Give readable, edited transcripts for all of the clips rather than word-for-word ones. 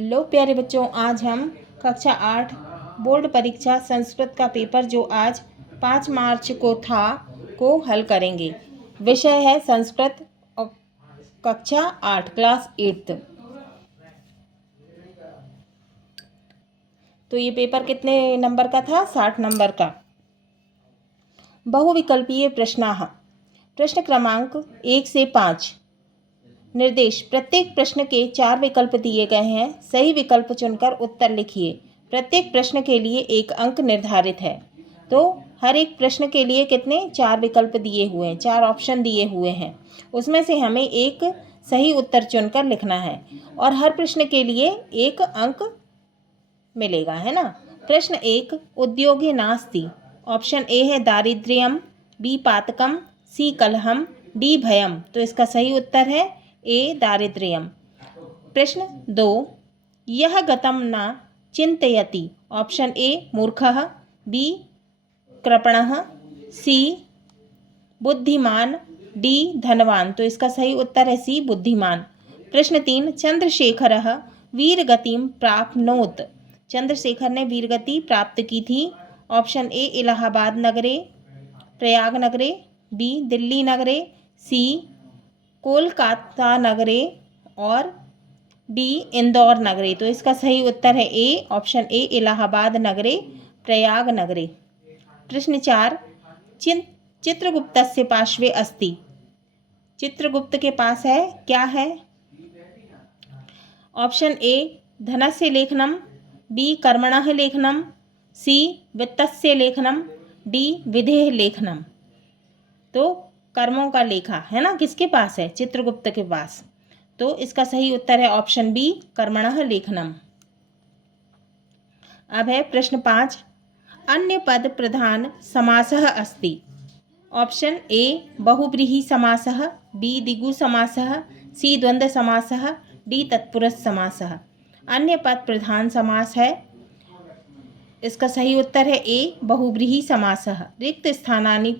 Hello प्यारे बच्चों, आज हम कक्षा 8 बोर्ड परीक्षा संस्कृत का पेपर जो आज 5 मार्च को था को हल करेंगे। विषय है संस्कृत और कक्षा 8 क्लास 8। तो ये पेपर कितने नंबर का था? 60 नंबर का। बहुविकल्पीय प्रश्नाः। प्रश्न क्रमांक 1 से 5। निर्देश: प्रत्येक प्रश्न के 4 विकल्प दिए गए हैं। सही विकल्प चुनकर उत्तर लिखिए। प्रत्येक प्रश्न के लिए 1 अंक निर्धारित है। तो हर एक प्रश्न के लिए कितने 4 विकल्प दिए हुए हैं, 4 ऑप्शन दिए हुए हैं। उसमें से हमें एक सही उत्तर चुनकर लिखना है और हर प्रश्न के लिए 1 अंक मिलेगा, है ना। प्रश्न 1, उद्योगे नास्ति। ऑप्शन ए है दारिद्र्यम, बी पातकम, सी कलहम, डी भयम। तो इसका सही उत्तर है ए दारिद्र्यम। प्रश्न 2, यह गतम न चिंतयति। ऑप्शन ए मूर्खः, बी कृपणः, सी बुद्धिमान, डी धनवान। तो इसका सही उत्तर है सी बुद्धिमान। प्रश्न 3, चंद्रशेखरः वीरगतिम प्राप्नोत। चंद्रशेखर ने वीरगति प्राप्त की थी। ऑप्शन ए इलाहाबाद नगरे, प्रयाग नगरे, बी दिल्ली नगरे, सी कोलकाता नगरे और डी इंदौर नगरे। तो इसका सही उत्तर है ए ऑप्शन ए इलाहाबाद नगरे, प्रयाग नगरे। प्रश्न 4, चित्रगुप्तस्य पार्श्वे अस्ति। चित्रगुप्त के पास है, क्या है? ऑप्शन ए धनस्य लेखनम, बी कर्मणः लेखनम, सी वित्तस्य लेखनम, डी विधेः लेखनम। तो कर्मों का लेखा है ना, किसके पास है? चित्रगुप्त के पास। तो इसका सही उत्तर है ऑप्शन बी कर्मणः लेखनम। अब है प्रश्न 5, अन्य पद प्रधान समासः अस्ति। ऑप्शन ए बहुव्रीहि समासः, बी द्विगु समासः, सी द्वंद्व समासः, डी तत्पुरुष समासः। अन्य पद प्रधान समास है। इसका सही उत्तर है ए बहुव्रीहि समासः। रिक्त स्थानानि।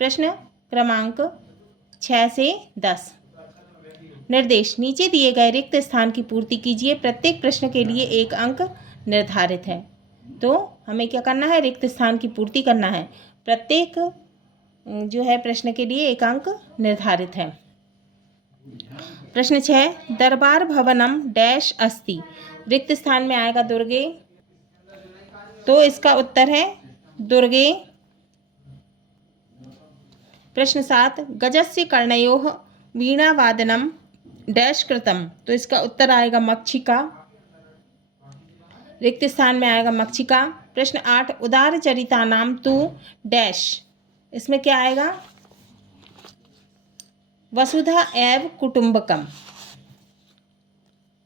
प्रश्न क्रमांक 6 से 10। निर्देश: नीचे दिए गए रिक्त स्थान की पूर्ति कीजिए। प्रत्येक प्रश्न के लिए 1 अंक निर्धारित है। तो हमें क्या करना है? रिक्त स्थान की पूर्ति करना है। प्रत्येक जो है प्रश्न के लिए 1 अंक निर्धारित है। प्रश्न 6, दरबार भवनम डैश अस्ति। रिक्त स्थान में आएगा दुर्गे। तो इसका उत्तर है दुर्गे। प्रश्न 7, गजस्य कर्णयोः वीणावादनम डैश कृतम। तो इसका उत्तर आएगा मक्षिका। रिक्त स्थान में आएगा मक्षिका। प्रश्न 8, उदार चरितानाम तु डैश। इसमें क्या आएगा? वसुधा एव कुटुंबकम।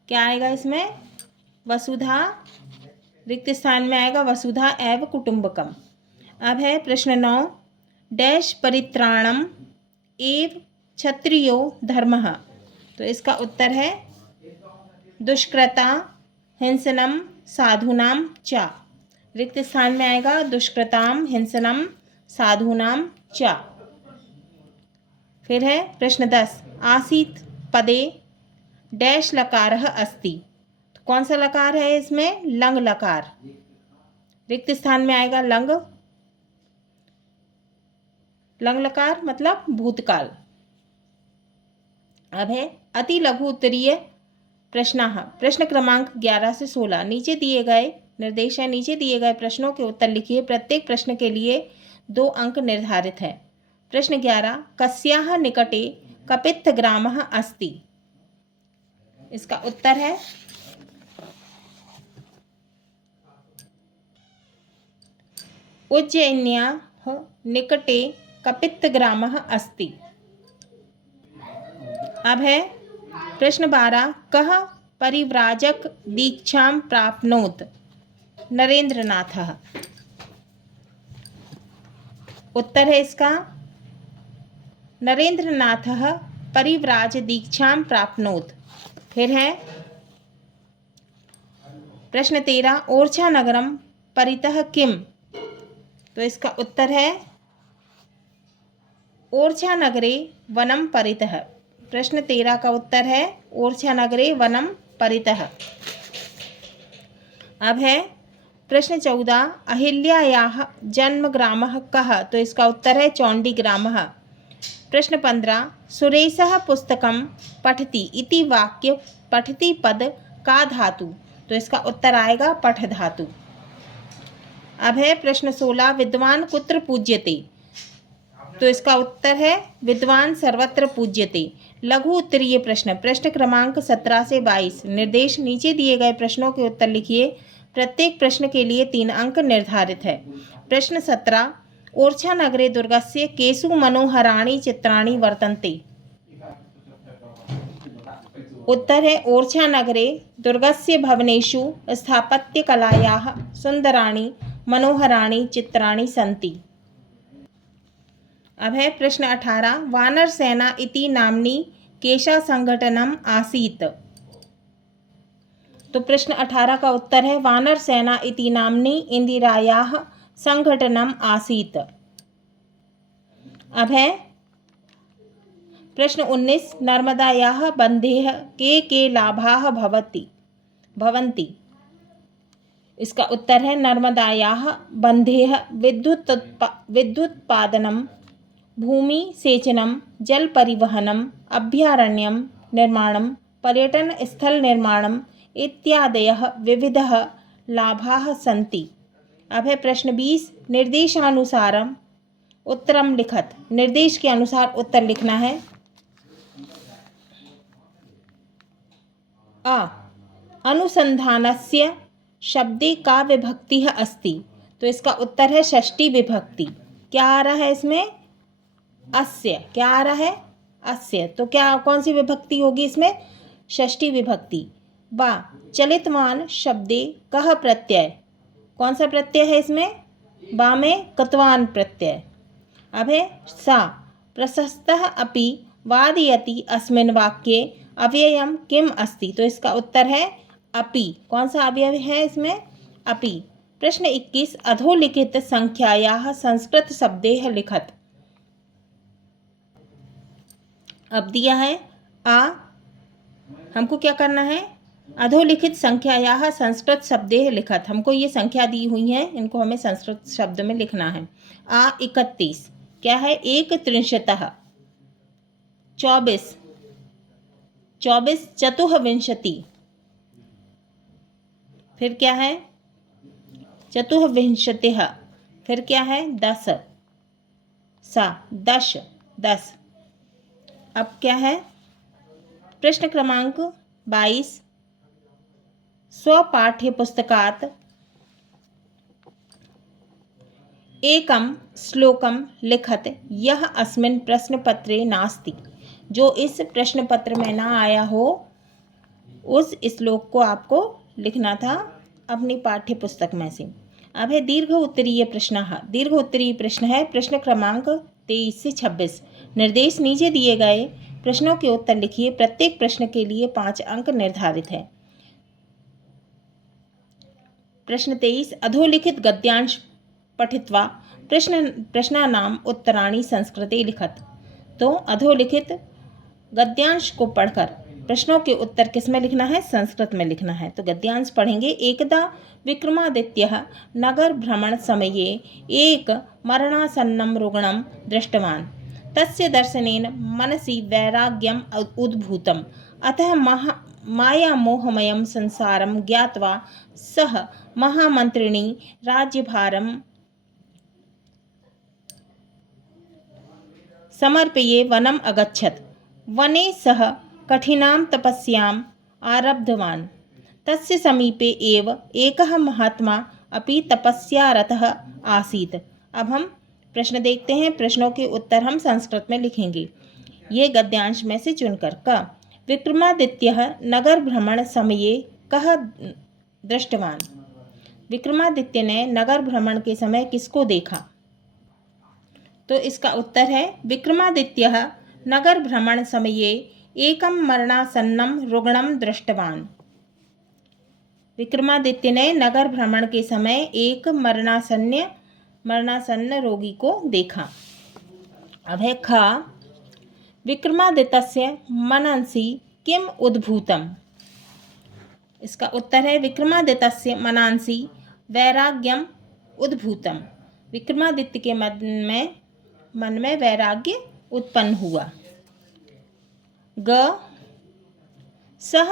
क्या आएगा इसमें? वसुधा। रिक्त स्थान में आएगा वसुधा एव कुटुंबकम। अब है प्रश्न 9, डैश परित्राणम एव क्षत्रियो धर्मः। तो इसका उत्तर है दुष्कृता हिंसनम साधूनाम च। रिक्त स्थान में आएगा दुष्कृताम हिंसनम साधूनाम च। फिर है प्रश्न 10, आसीत पदे डैश लकारः अस्ति। तो कौन सा लकार है इसमें? लंग लकार। रिक्त स्थान में आएगा लंग। लंग लकार मतलब भूतकाल। अब है अति लघु उत्तरीय प्रश्नाः। प्रश्न क्रमांक 11 से 16। नीचे दिए गए निर्देश है। नीचे दिए गए प्रश्नों के उत्तर लिखिए। प्रत्येक प्रश्न के लिए 2 अंक निर्धारित है। प्रश्न 11, कस्याः निकटे कपित्थग्रामः अस्ति। इसका उत्तर है उज्जयिन्याः निकटे कपित्थग्रामः अस्ति। अब है प्रश्न 12, कः परिव्राजक दीक्षां प्राप्नोत। नरेंद्रनाथः। उत्तर है इसका नरेंद्रनाथः परिव्राज दीक्षां प्राप्नोत। फिर है प्रश्न 13, ओरछा नगरम परितः किम। तो इसका उत्तर है ओरछा नगरे वनम परितः। प्रश्न 13 का उत्तर है ओरछा नगरे वनम परितः। अब है प्रश्न 14, अहिल्यायाः जन्मग्रामः कः? तो इसका उत्तर है चौंडीग्रामः। प्रश्न 15, सुरेशः पुस्तकं पठति इति वाक्य पठति पद का धातु? तो इसका उत्तर आएगा पठ धातु। अब है प्रश्न 16, विद्वान कुत्र पूज्यते? तो इसका उत्तर है विद्वान सर्वत्र पूज्यते। लघु उत्तरीय प्रश्न, प्रश्न क्रमांक 17 से 22। निर्देश, नीचे दिए गए प्रश्नों के उत्तर लिखिए। प्रत्येक प्रश्न के लिए 3 अंक निर्धारित है। प्रश्न 17, ओरछा नगरे दुर्गस्य केषु मनोहराणि चित्राणि वर्तन्ते? उत्तर है ओरछा नगरे दुर्गस्य भवनेषु स्थापत्यकलायाः सुन्दराणि मनोहराणि चित्राणि सन्ति। अब है प्रश्न 18, वानर सेना इति नाम्नि केषा संघटनम् आसीत्? तो प्रश्न 18 का उत्तर है वानर सेना इति नाम्नि इंदिरायाः संघटनम् आसीत्। अब है प्रश्न 19, नर्मदायाः बन्धेः के लाभाः भवन्ति? इसका उत्तर है नर्मदायाः बन्धेः विद्युत्पादनं, भूमि सेचनं, जल परिवहनम्, अभयारण्यं निर्माणं, पर्यटन स्थल निर्माणम् इत्यादयः विविधः लाभाः सन्ति। अब है प्रश्न 20, निर्देशानुसारम् उत्तरं लिखत। निर्देश के अनुसार उत्तर लिखना है। अ, अनुसंधानस्य शब्दे का विभक्तिः अस्ति? तो इसका उत्तर है षष्ठी विभक्ति। क्या आ रहा है इसमें? अस्य। क्या आ रहा है? अस्य। तो क्या कौन सी विभक्ति होगी इसमें? षष्ठी विभक्ति। बा, चलितमान शब्दे कः प्रत्यय? कौन सा प्रत्यय है इसमें? बा में कत्वान प्रत्यय। अब है सा, प्रशस्तः अपि वादयति अस्मिन् वाक्ये अव्ययम किम अस्ति? तो इसका उत्तर है अपि। कौन सा अवयव है इसमें? अपि। प्रश्न 21, अधोलिखित संख्यायाः संस्कृत शब्देः लिखत। अब दिया है आ, हमको क्या करना है? अधोलिखित संख्यायाः संस्कृत शब्देः लिखत। हमको ये संख्या दी हुई है, इनको हमें संस्कृत शब्द में लिखना है। आ 31, क्या है? 31, 24, 24 चतुर्विंशति, फिर क्या है? चतुर्विंशतिः, फिर क्या है? 10, सा 10, 10। अब क्या है? प्रश्न क्रमांक 22, स्वपाठ्यपुस्तकात् एकं श्लोकं लिखत यह अस्मिन् प्रश्नपत्रे नास्ति। जो इस प्रश्न पत्र में ना आया हो उस श्लोक को आपको लिखना था अपनी पाठ्य पुस्तक में से। अब है दीर्घ उत्तरीय प्रश्न। दीर्घ उत्तरीय प्रश्न है प्रश्न क्रमांक 23 से 26। निर्देश, नीचे दिए गए प्रश्नों के उत्तर लिखिए। प्रत्येक प्रश्न के लिए 5 अंक निर्धारित है। प्रश्न 23, अधोलिखित गद्यांश पठित्वा प्रश्नानाम उत्तराणि संस्कृते लिखत। तो अधोलिखित गद्यांश को पढ़कर प्रश्नों के उत्तर किस में लिखना है? संस्कृत में लिखना है। तो गद्यांश पढ़ेंगे। एकदा विक्रमादित्यः नगर भ्रमण समये एक मरणासन्नं रुग्णं दृष्टवान्। तस्य दर्शनेन मनसि वैराग्यम् उद्भूतम्। अतः मायामोहमयं संसारं ज्ञात्वा सः महामन्त्रिणी राज्यभारं समर्प्य वनम् अगच्छत्। वने सः कठिनां तपस्याम् आरब्धवान्। तस्य समीपे एव एकः महात्मा अपि तपस्यारतः आसीत्। अब हम प्रश्न देखते हैं। प्रश्नों के उत्तर हम संस्कृत में लिखेंगे। ये गद्यांश में से चुनकर। क, विक्रमादित्यः नगर भ्रमण समये कः दृष्टवान्? विक्रमादित्य ने नगर भ्रमण के समय किसको देखा? तो इसका उत्तर है विक्रमादित्यः नगर भ्रमण समये एकं मरणासन्नं रुग्णं दृष्टवान्। विक्रमादित्य ने नगर भ्रमण के समय एक मरणासन्न रोगी को देखा। अब है ख, विक्रमादित्यस्य मनसि किम उद्भूतम्? इसका उत्तर है विक्रमादित्यस्य मनांसि वैराग्यम उद्भूतम। विक्रमादित्य के मन में वैराग्य उत्पन्न हुआ। ग सह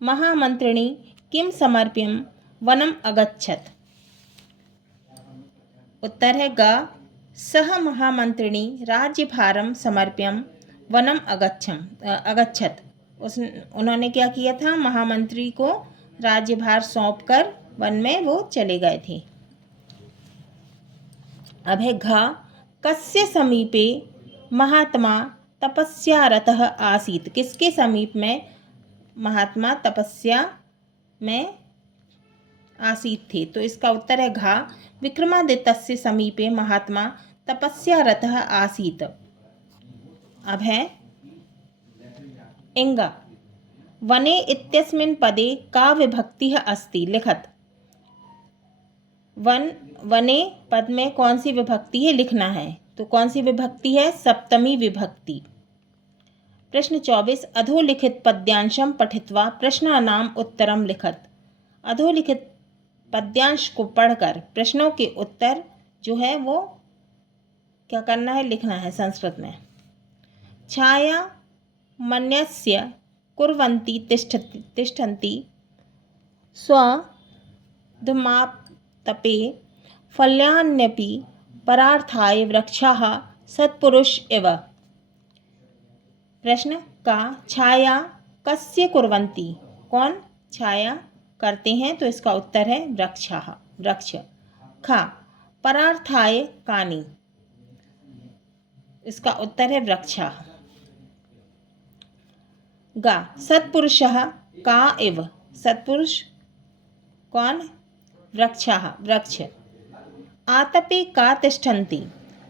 महामंत्रिणी किम समर्प्यम वनम अगच्छत। उत्तर है ग सह महामंत्रिणी राज्यभारम समर्प्यम वनम अगच्छत। उन्होंने क्या किया था, महामंत्री को राज्यभार सौंपकर वन में वो चले गए थे। अब है घ कस्य समीपे महात्मा तपस्यारतः आसीत्। किसके समीप में महात्मा तपस्या में आसीत् थे। तो इसका उत्तर है घा विक्रमादित्यस्य समीपे महात्मा तपस्यारतः आसीत्। अब है इंगा वने इत्यस्मिन् पदे का विभक्ति अस्ति लिखत। वने पद में कौन सी विभक्ति है लिखना है। तो कौन सी विभक्ति है, सप्तमी विभक्ति। प्रश्न 24 अधोलिखित पद्यांशम पठित्वा प्रश्नानाम उत्तरम लिखत। अधोलिखित पद्यांश को पढ़कर प्रश्नों के उत्तर जो है वो क्या करना है, लिखना है संस्कृत में। छाया मन्यस्य कुर्वन्ति तिष्ठन्ति स्वधमातपे फल्यान्यपि परार्थाय वृक्षाः सत्पुरुष इव। प्रश्न का छाया कस्य कुर्वन्ति, कौन छाया करते हैं। तो इसका उत्तर है वृक्षाः, वृक्ष। खा परार्थाय कानि, इसका उत्तर है वृक्षाः। गा सत्पुरुषः का इव, सत्पुरुष कौन, वृक्षाः, वृक्ष। आतपे का तिष्ठन्ति,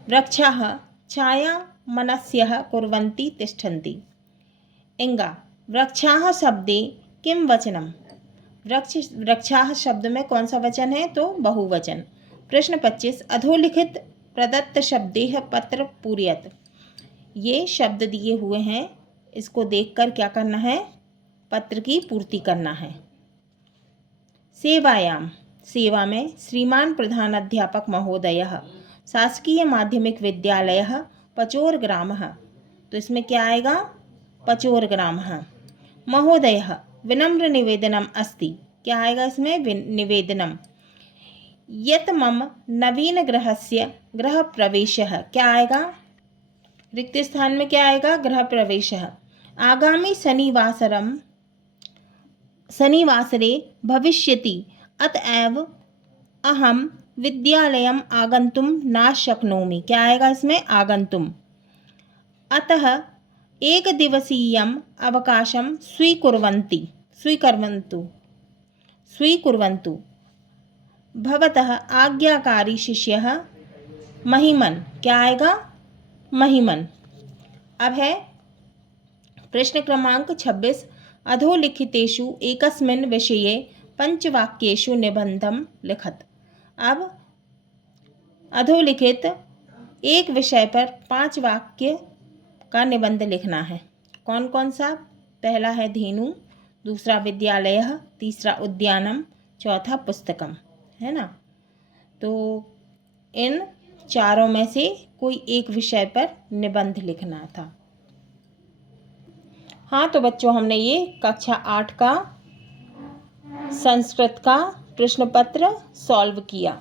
वृक्षाः छाया मनस्यः कुर्वन्ति तिष्ठन्ति। इंगा वृक्षाः शब्दे किं वचनम, वृक्षाः शब्द में कौन सा वचन है, तो बहुवचन। प्रश्न 25 अधोलिखित प्रदत्त शब्देह पत्र पूरयत। ये शब्द दिए हुए हैं, इसको देखकर क्या करना है, पत्र की पूर्ति करना है। सेवायाम, सेवा में श्रीमान प्रधानाध्यापक महोदयः शासकीय माध्यमिक विद्यालयः पचोर ग्रामः। तो इसमें क्या आएगा, पचोर ग्रामः। महोदयः विनम्र निवेदनम अस्ति, क्या आएगा इसमें, निवेदनम। यत मम नवीन गृहस्य गृह प्रवेशः, क्या आएगा, रिक्त स्थान में क्या आएगा, गृह प्रवेशः। आगामी शनिवासरे भविष्यति अतएव अहम विद्यालयम आगंतुम न शक्नोमि, क्या आएगा इसमें, आगंतुम। अतः एक दिवसीयम अवकाशम स्वीकुर्वन्तु भवतः आज्ञाकारी शिष्यः महिमन, क्या आएगा, महिमन। अब है प्रश्न क्रमांक 26 अधोलिखितेषु एकस्मिन् विषये पंचवाक्येषु निबंधम लिखत। अब अधोलिखित एक विषय पर 5 वाक्य का निबंध लिखना है। कौन कौन सा, पहला है धेनु, दूसरा विद्यालयः, तीसरा उद्यानम, चौथा पुस्तकम, है ना। तो इन चारों में से कोई एक विषय पर निबंध लिखना था। हाँ तो बच्चों, हमने ये कक्षा 8 का संस्कृत का प्रश्न पत्र सॉल्व किया।